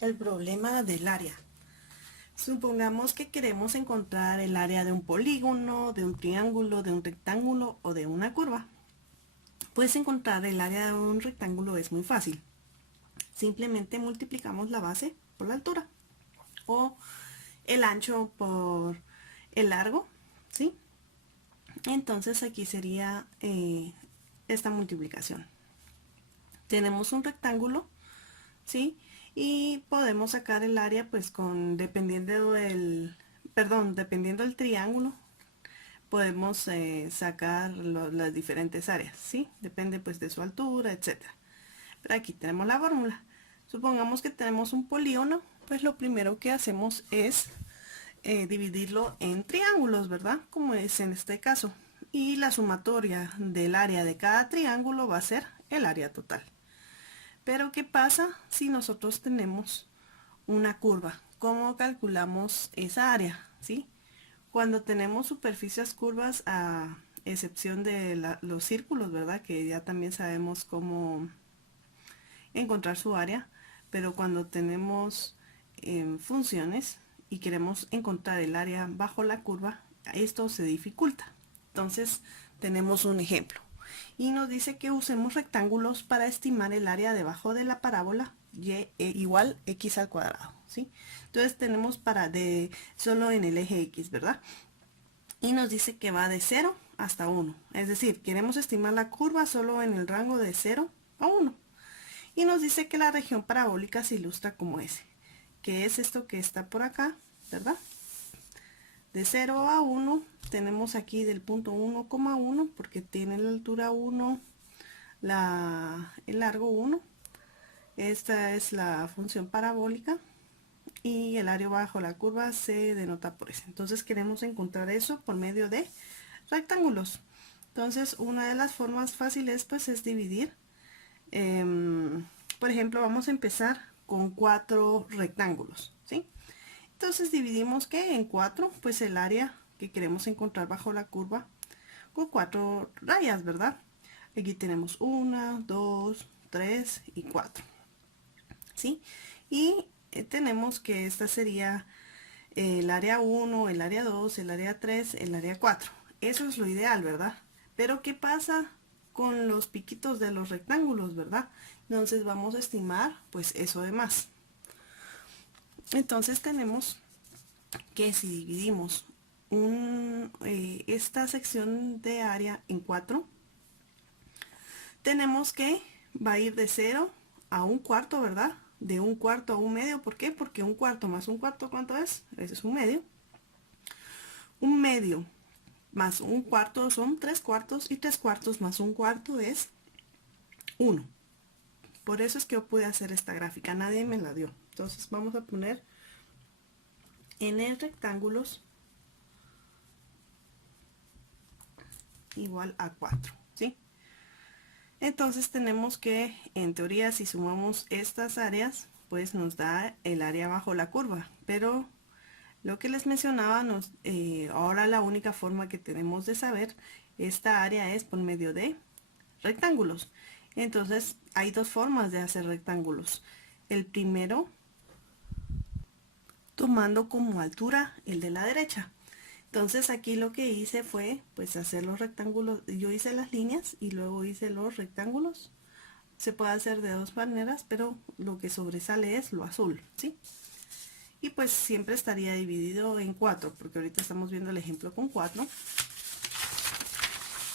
el problema del área. Supongamos que queremos encontrar el área de un polígono, de un triángulo, de un rectángulo o de una curva. Pues encontrar el área de un rectángulo es muy fácil. Simplemente multiplicamos la base por la altura o el ancho por el largo, ¿sí? Entonces aquí sería esta multiplicación. Tenemos un rectángulo, ¿sí? Y podemos sacar el área pues dependiendo del triángulo, podemos sacar las diferentes áreas, ¿sí? Depende pues de su altura, etcétera. Pero aquí tenemos la fórmula. Supongamos que tenemos un polígono, pues lo primero que hacemos es dividirlo en triángulos, ¿verdad? Como es en este caso. Y la sumatoria del área de cada triángulo va a ser el área total. Pero ¿qué pasa si nosotros tenemos una curva? ¿Cómo calculamos esa área? ¿Sí? Cuando tenemos superficies curvas, a excepción de los círculos, ¿verdad? Que ya también sabemos cómo encontrar su área, pero cuando tenemos funciones y queremos encontrar el área bajo la curva, esto se dificulta. Entonces tenemos un ejemplo y nos dice que usemos rectángulos para estimar el área debajo de la parábola y igual x al cuadrado, ¿sí? Entonces tenemos solo en el eje x, ¿verdad? Y nos dice que va de 0 hasta 1, es decir, queremos estimar la curva solo en el rango de 0 a 1. Y nos dice que la región parabólica se ilustra como S, que es esto que está por acá, ¿verdad? De 0 a 1 tenemos aquí del punto 1,1 porque tiene la altura 1, el largo 1. Esta es la función parabólica y el área bajo la curva se denota por S. Entonces queremos encontrar eso por medio de rectángulos. Entonces una de las formas fáciles pues es dividir. Por ejemplo, vamos a empezar con 4 rectángulos, ¿sí? Entonces dividimos que en 4, pues el área que queremos encontrar bajo la curva con 4 rayas, ¿verdad? Aquí tenemos 1, 2, 3 y 4, ¿sí? Y tenemos que esta sería el área 1, el área 2, el área 3, el área 4. Eso es lo ideal, ¿verdad? Pero ¿qué pasa con los piquitos de los rectángulos, verdad? Entonces vamos a estimar pues eso de más. Entonces tenemos que si dividimos esta sección de área en 4, tenemos que va a ir de 0 a 1/4, ¿verdad? De 1/4 a 1/2, ¿por qué? Porque 1/4 más 1/4, ¿cuánto es? Ese es 1/2. 1/2 más 1/4 son 3/4 y 3/4 más 1/4 es 1. Por eso es que yo pude hacer esta gráfica, nadie me la dio. Entonces vamos a poner n rectángulos igual a 4, ¿sí? Entonces tenemos que, en teoría, si sumamos estas áreas, pues nos da el área bajo la curva. Pero lo que les mencionaba, ahora la única forma que tenemos de saber esta área es por medio de rectángulos. Entonces hay dos formas de hacer rectángulos. El primero, tomando como altura el de la derecha. Entonces aquí lo que hice fue pues hacer los rectángulos. Yo hice las líneas y luego hice los rectángulos. Se puede hacer de dos maneras, pero lo que sobresale es lo azul, ¿sí? Y pues siempre estaría dividido en 4, porque ahorita estamos viendo el ejemplo con 4.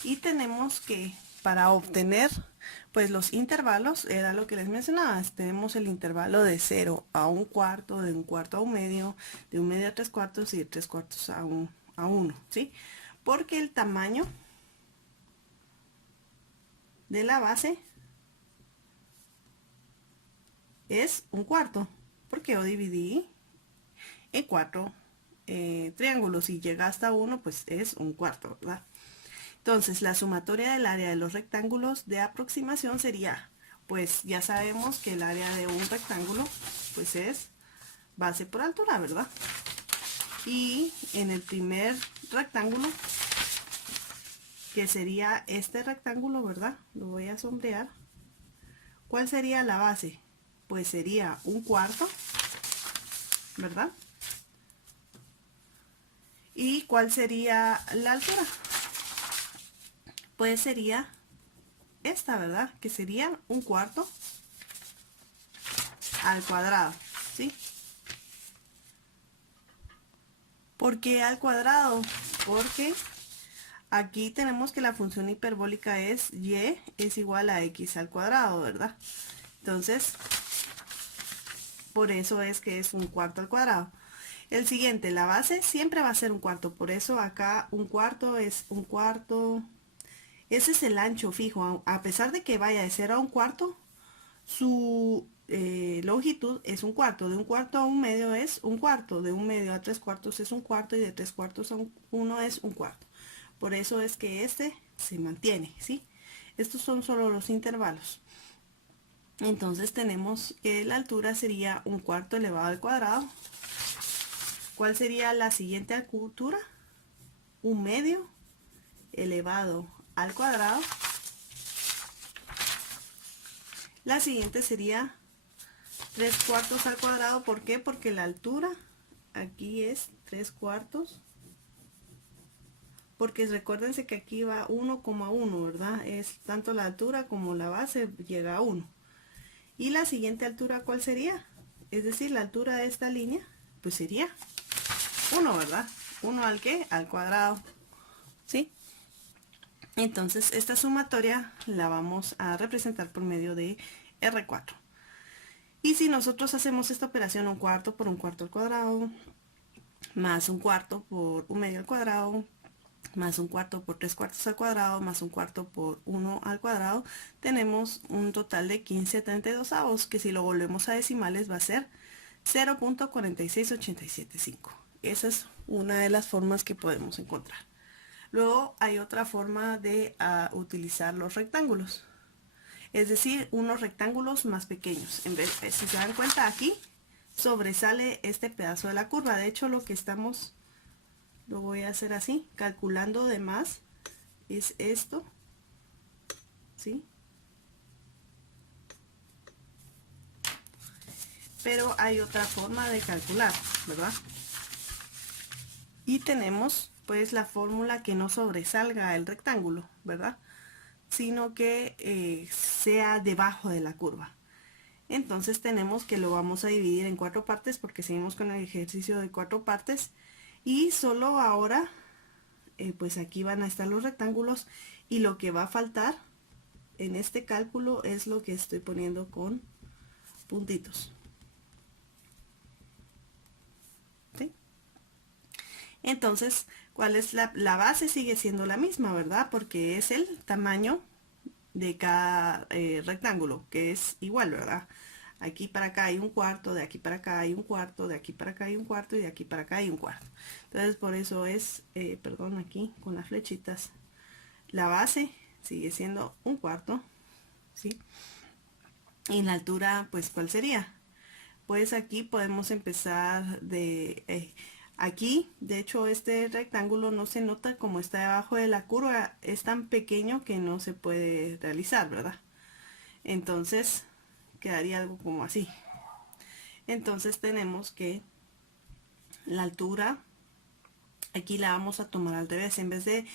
Y tenemos que, para obtener pues los intervalos, era lo que les mencionaba, tenemos el intervalo de 0 a 1/4, de 1/4 a 1/2, de 1/2 a 3/4 y de 3/4 a 1, ¿sí? Porque el tamaño de la base es 1/4, porque yo dividí en 4 triángulos y llega hasta 1, pues es 1/4, ¿verdad? Entonces la sumatoria del área de los rectángulos de aproximación sería, pues ya sabemos que el área de un rectángulo pues es base por altura, ¿verdad? Y en el primer rectángulo, que sería este rectángulo, ¿verdad? Lo voy a sombrear. ¿Cuál sería la base? Pues sería 1/4 ¿verdad? ¿Y cuál sería la altura? Pues sería esta, ¿verdad? Que sería 1/4 al cuadrado, ¿sí? ¿Por qué al cuadrado? Porque aquí tenemos que la función hiperbólica es y es igual a x al cuadrado, ¿verdad? Entonces, por eso es que es 1/4 al cuadrado. El siguiente, la base siempre va a ser 1/4, por eso acá 1/4 es 1/4. Ese es el ancho fijo, a pesar de que vaya de 0 a 1/4, su longitud es 1/4, de 1/4 a 1/2 es 1/4, de 1/2 a 3/4 es 1/4 y de 3/4 a 1 es 1/4. Por eso es que este se mantiene, ¿sí? Estos son solo los intervalos. Entonces tenemos que la altura sería 1/4 elevado al cuadrado. ¿Cuál sería la siguiente altura? 1/2 elevado al cuadrado. La siguiente sería 3/4 al cuadrado. ¿Por qué? Porque la altura aquí es 3/4. Porque recuérdense que aquí va 1,1, ¿verdad? Es tanto la altura como la base llega a 1. Y la siguiente altura, ¿cuál sería? Es decir, la altura de esta línea, pues sería 1, ¿verdad? 1 al ¿qué? Al cuadrado, ¿sí? Entonces, esta sumatoria la vamos a representar por medio de R4. Y si nosotros hacemos esta operación 1/4 por 1/4 al cuadrado, más 1/4 por 1/2 al cuadrado, más 1/4 por 3/4 al cuadrado, más 1/4 por 1 al cuadrado, tenemos un total de 15/32, que si lo volvemos a decimales va a ser 0.46875. Esa es una de las formas que podemos encontrar. Luego hay otra forma de utilizar los rectángulos, es decir, unos rectángulos más pequeños. En vez, si se dan cuenta, aquí sobresale este pedazo de la curva. De hecho, lo voy a hacer así, calculando de más, es esto, ¿sí? Pero hay otra forma de calcular, ¿verdad? Y tenemos pues la fórmula que no sobresalga el rectángulo, ¿verdad? Sino que sea debajo de la curva. Entonces tenemos que lo vamos a dividir en 4 partes porque seguimos con el ejercicio de 4 partes. Y solo ahora, pues aquí van a estar los rectángulos y lo que va a faltar en este cálculo es lo que estoy poniendo con puntitos. ¿Sí? Entonces, ¿cuál es la base? Sigue siendo la misma, ¿verdad? Porque es el tamaño de cada rectángulo, que es igual, ¿verdad? Aquí para acá hay 1/4, de aquí para acá hay 1/4, de aquí para acá hay 1/4 y de aquí para acá hay 1/4. Entonces por eso es, perdón, aquí con las flechitas, la base sigue siendo 1/4, ¿sí? Y la altura, pues, ¿cuál sería? Pues aquí podemos empezar de... aquí, de hecho, este rectángulo no se nota como está debajo de la curva, es tan pequeño que no se puede realizar, ¿verdad? Entonces, quedaría algo como así. Entonces tenemos que la altura, aquí la vamos a tomar al revés. En vez de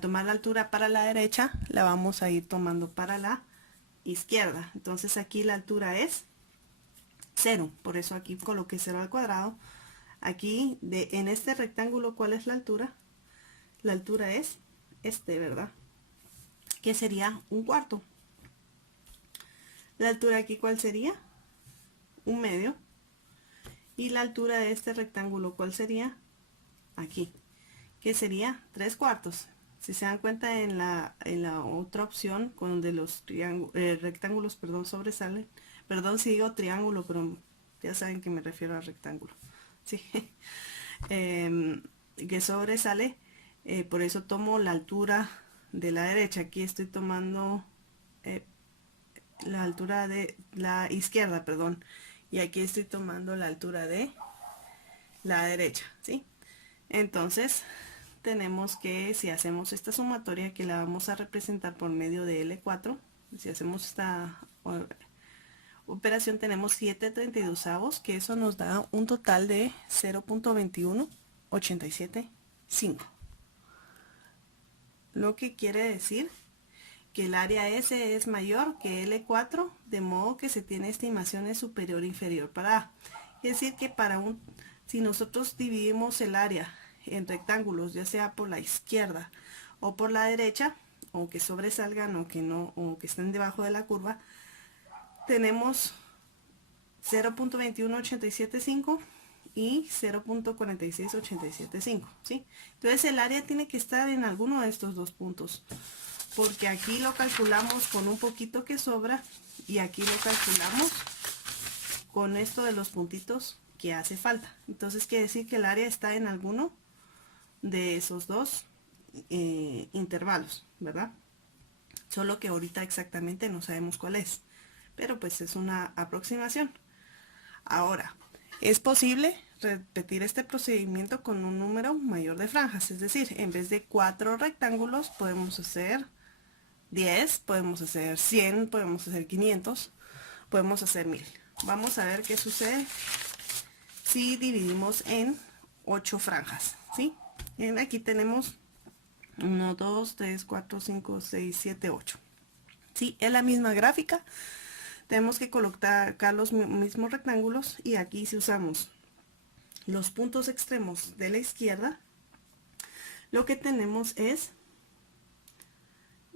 tomar la altura para la derecha, la vamos a ir tomando para la izquierda. Entonces aquí la altura es 0. Por eso aquí coloqué 0 al cuadrado. Aquí, en este rectángulo, ¿cuál es la altura? La altura es este, ¿verdad? Que sería 1/4. La altura aquí, ¿cuál sería? 1/2. Y la altura de este rectángulo, ¿cuál sería? Aquí, que sería 3/4. Si se dan cuenta en la otra opción, con donde los rectángulos, perdón, sobresalen, perdón si digo triángulo, pero ya saben que me refiero a rectángulo, ¿sí? Que sobresale, por eso tomo la altura de la derecha. Aquí estoy tomando la altura de la izquierda, perdón, y aquí estoy tomando la altura de la derecha, ¿sí? Entonces tenemos que, si hacemos esta sumatoria, que la vamos a representar por medio de L4, si hacemos esta operación tenemos 7/32, que eso nos da un total de 0.21875. Lo que quiere decir que el área S es mayor que L4, de modo que se tiene estimaciones superior e inferior para A. Es decir, que si nosotros dividimos el área en rectángulos, ya sea por la izquierda o por la derecha, o que sobresalgan o que no, o que estén debajo de la curva, tenemos 0.21875 y 0.46875, ¿sí? Entonces el área tiene que estar en alguno de estos dos puntos, porque aquí lo calculamos con un poquito que sobra y aquí lo calculamos con esto de los puntitos que hace falta. Entonces quiere decir que el área está en alguno de esos dos intervalos, ¿verdad? Solo que ahorita exactamente no sabemos cuál es, pero pues es una aproximación. Ahora, es posible repetir este procedimiento con un número mayor de franjas, es decir, en vez de 4 rectángulos podemos hacer 10, podemos hacer 100, podemos hacer 500, podemos hacer 1000. Vamos a ver qué sucede si dividimos en 8 franjas, ¿sí? Aquí tenemos 1, 2, 3, 4, 5, 6, 7, 8. ¿Sí? Es la misma gráfica. Tenemos que colocar acá los mismos rectángulos y aquí si usamos los puntos extremos de la izquierda, lo que tenemos es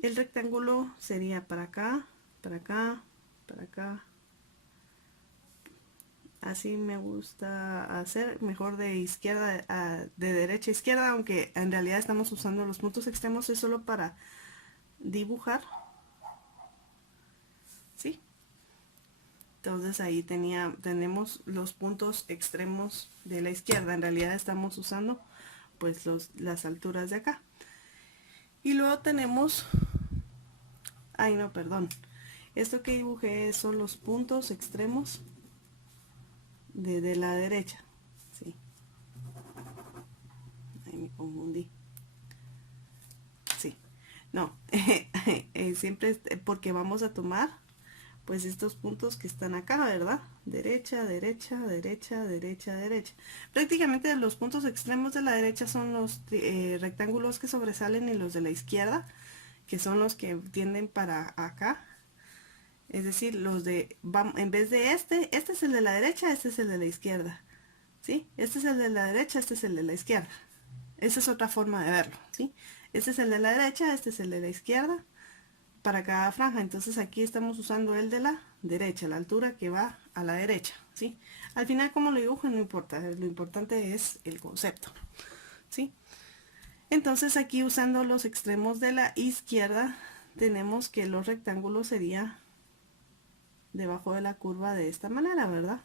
el rectángulo sería para acá, para acá, para acá. Así me gusta hacer, mejor de izquierda de derecha a izquierda, aunque en realidad estamos usando los puntos extremos, es solo para dibujar, ¿sí? Entonces ahí tenemos los puntos extremos de la izquierda. En realidad estamos usando pues las alturas de acá. Y luego tenemos, no, perdón. Esto que dibujé son los puntos extremos de la derecha. Sí. Ahí me confundí. Sí. No. Siempre porque vamos a tomar pues estos puntos que están acá, ¿verdad? Derecha, derecha, derecha, derecha, derecha. Prácticamente los puntos extremos de la derecha son los rectángulos que sobresalen y los de la izquierda, que son los que tienden para acá. Es decir, en vez de este es el de la derecha, este es el de la izquierda. ¿Sí? Este es el de la derecha, este es el de la izquierda. Esa es otra forma de verlo, ¿sí? Este es el de la derecha, este es el de la izquierda para cada franja. Entonces aquí estamos usando el de la derecha, la altura que va a la derecha, ¿sí? Al final como lo dibujo no importa, lo importante es el concepto, ¿sí? Entonces aquí usando los extremos de la izquierda tenemos que los rectángulos sería debajo de la curva de esta manera, ¿verdad?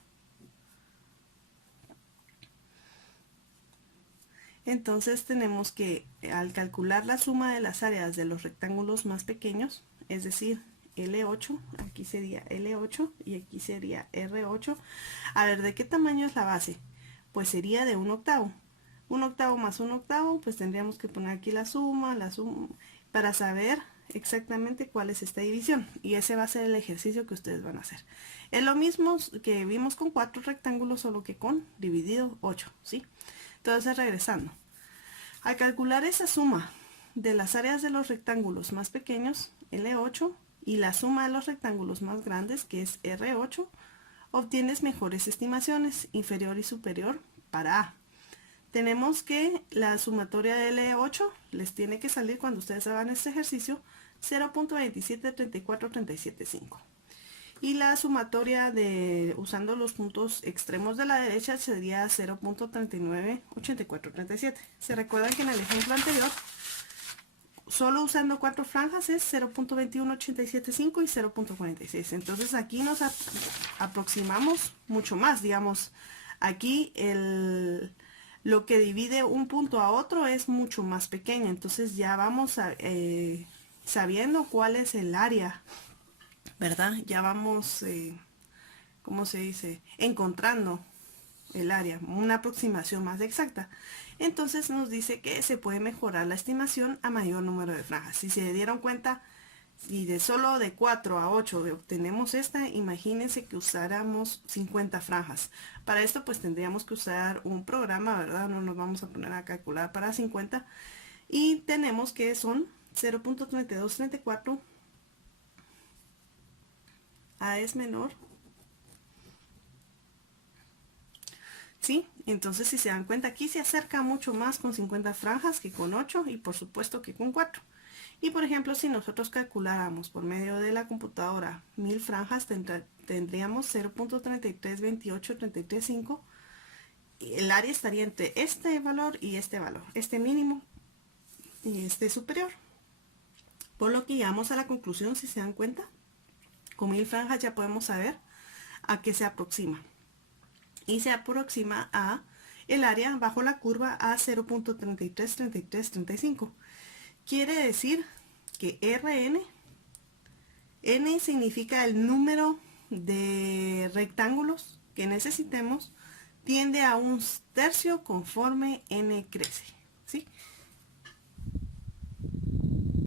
Entonces tenemos que al calcular la suma de las áreas de los rectángulos más pequeños, es decir, L8, aquí sería L8 y aquí sería R8. A ver, ¿de qué tamaño es la base? Pues sería de 1/8. 1/8 más 1/8, pues tendríamos que poner aquí la suma, para saber exactamente cuál es esta división. Y ese va a ser el ejercicio que ustedes van a hacer. Es lo mismo que vimos con 4 rectángulos, solo que con dividido 8, ¿sí? Entonces, regresando. Al calcular esa suma de las áreas de los rectángulos más pequeños, L8, y la suma de los rectángulos más grandes, que es R8, obtienes mejores estimaciones, inferior y superior, para A. Tenemos que la sumatoria de L8 les tiene que salir cuando ustedes hagan este ejercicio 0.2734375. Y la sumatoria usando los puntos extremos de la derecha sería 0.398437. Se recuerdan que en el ejemplo anterior, solo usando 4 franjas es 0.21875 y 0.46. Entonces aquí nos aproximamos mucho más, digamos. Aquí lo que divide un punto a otro es mucho más pequeño. Entonces ya vamos sabiendo cuál es el área, ¿verdad? Ya vamos, ¿cómo se dice? Encontrando el área, una aproximación más exacta. Entonces nos dice que se puede mejorar la estimación a mayor número de franjas. Si se dieron cuenta, Si de solo de 4 a 8 obtenemos esta, imagínense que usáramos 50 franjas. Para esto pues tendríamos que usar un programa, ¿verdad? No nos vamos a poner a calcular para 50. Y tenemos que son 0.3234. A es menor. ¿Sí? Entonces si se dan cuenta, aquí se acerca mucho más con 50 franjas que con 8 y por supuesto que con 4. Y por ejemplo, si nosotros calculáramos por medio de la computadora 1000 franjas, tendríamos 0.332833.5. El área estaría entre este valor y este valor, este mínimo y este superior. Por lo que llegamos a la conclusión, si se dan cuenta, con 1000 franjas ya podemos saber a qué se aproxima. Y se aproxima a el área bajo la curva a 0.333335. Quiere decir que Rn, n significa el número de rectángulos que necesitemos, tiende a 1/3 conforme n crece, ¿sí?